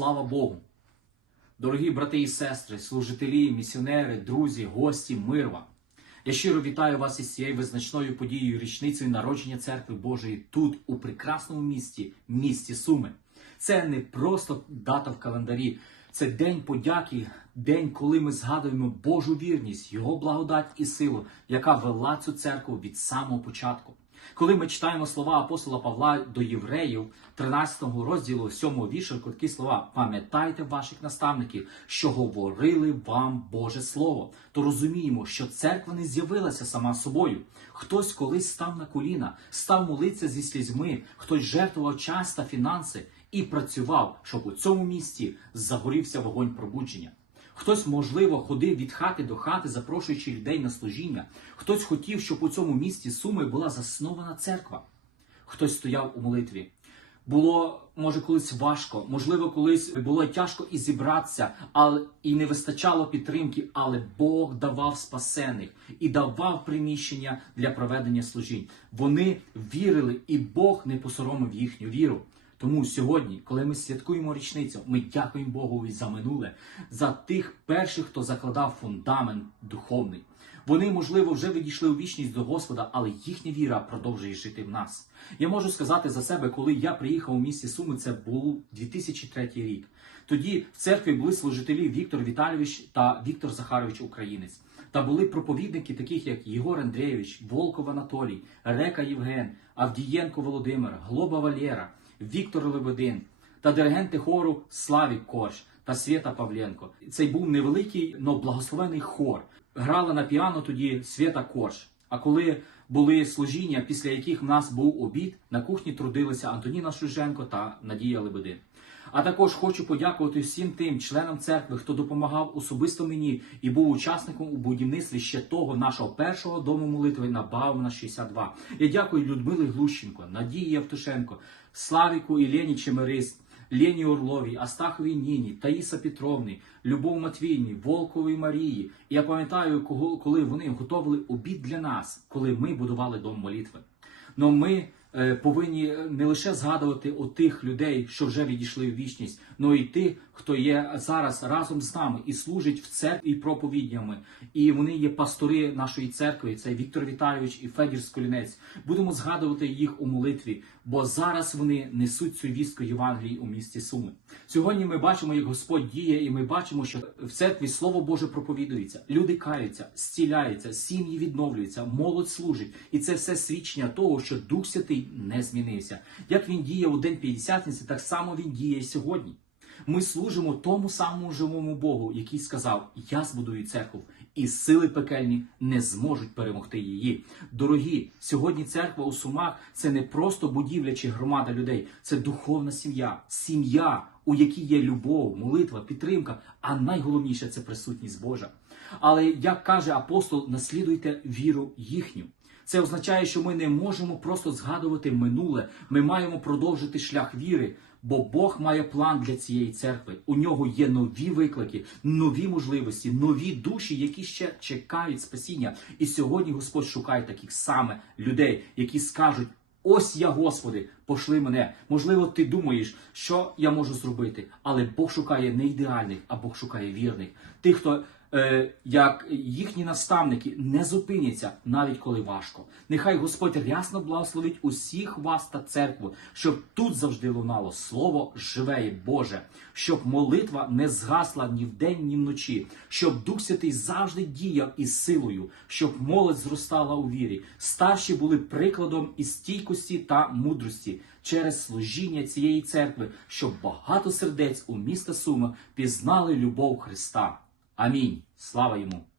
Слава Богу! Дорогі брати і сестри, служителі, місіонери, друзі, гості, мир вам! Я щиро вітаю вас із цією визначною подією річницею народження церкви Божої тут, у прекрасному місті, місті Суми. Це не просто дата в календарі, це день подяки, день, коли ми згадуємо Божу вірність, Його благодать і силу, яка вела цю церкву від самого початку. Коли ми читаємо слова апостола Павла до євреїв, 13 розділу 7 вірша, такі слова: пам'ятайте ваших наставників, що говорили вам Боже Слово, то розуміємо, що церква не з'явилася сама собою. Хтось колись став на коліна, став молитися зі слізьми, хтось жертвував час та фінанси і працював, щоб у цьому місті загорівся вогонь пробудження. Хтось, можливо, ходив від хати до хати, запрошуючи людей на служіння. Хтось хотів, щоб у цьому місті Суми була заснована церква. Хтось стояв у молитві. Було, може, колись важко, можливо, колись було тяжко і зібратися, але і не вистачало підтримки, але Бог давав спасених і давав приміщення для проведення служінь. Вони вірили, і Бог не посоромив їхню віру. Тому сьогодні, коли ми святкуємо річницю, ми дякуємо Богу за минуле, за тих перших, хто закладав фундамент духовний. Вони, можливо, вже відійшли у вічність до Господа, але їхня віра продовжує жити в нас. Я можу сказати за себе, коли я приїхав у місті Суми, це був 2003 рік. Тоді в церкві були служителі Віктор Віталійович та Віктор Захарович Українець. Та були проповідники, таких як Єгор Андрійович, Волков Анатолій, Река Євген, Авдієнко Володимир, Глоба Валєра, Віктор Лебедин та диригенти хору Славік Корж та Свята Павленко. Цей був невеликий, но благословений хор. Грала на піано тоді Свята Корж. А коли були служіння, після яких в нас був обід, на кухні трудилися Антоніна Шуженко та Надія Лебедин. А також хочу подякувати всім тим членам церкви, хто допомагав особисто мені і був учасником у будівництві ще того нашого першого дому молитви на Баумна 62. Я дякую Людмилі Глущенко, Надії Явтушенко, Славіку і Лені Лені Орловій, Астаховій Ніні, Таїса Петровні, Любов Матвійні, Волковій Марії. Я пам'ятаю, коли вони готували обід для нас, коли ми будували дом молитви. Но ми е, повинні не лише згадувати у тих людей, що вже відійшли в вічність, але й тих, хто є зараз разом з нами і служить в церкві проповіднями. І вони є пастори нашої церкви. Це Віктор Віталійович і Федір Сколінець. Будемо згадувати їх у молитві, бо зараз вони несуть цю вістку Євангелії у місті Суми. Сьогодні ми бачимо, як Господь діє, і ми бачимо, що в церкві Слово Боже проповідується. Люди каються, зціляються, сім'ї відновлюються, молодь служить. І це все свідчення того, що Дух Святий не змінився. Як він діє у день П'ятдесятниці, так само він діє сьогодні. Ми служимо тому самому живому Богу, який сказав: Я збудую церкву, і сили пекельні не зможуть перемогти її. Дорогі, сьогодні церква у Сумах це не просто будівля чи громада людей, це духовна сім'я, сім'я, у якій є любов, молитва, підтримка, а найголовніше це присутність Божа. Але як каже апостол, наслідуйте віру їхню. Це означає, що ми не можемо просто згадувати минуле. Ми маємо продовжити шлях віри, бо Бог має план для цієї церкви. У нього є нові виклики, нові можливості, нові душі, які ще чекають спасіння. І сьогодні Господь шукає таких саме людей, які скажуть. Ось я, Господи, пошли мене. Можливо, ти думаєш, що я можу зробити, але Бог шукає не ідеальних, а Бог шукає вірних. Тих, хто як їхні наставники не зупиняться, навіть коли важко. Нехай Господь рясно благословить усіх вас та церкву, щоб тут завжди лунало слово живе і Боже, щоб молитва не згасла ні вдень, ні вночі, щоб Дух Святий завжди діяв із силою, щоб молодь зростала у вірі, старші були прикладом і стійкості та мудрості через служіння цієї церкви, щоб багато сердець у міста Суми пізнали любов Христа. Амінь. Слава йому!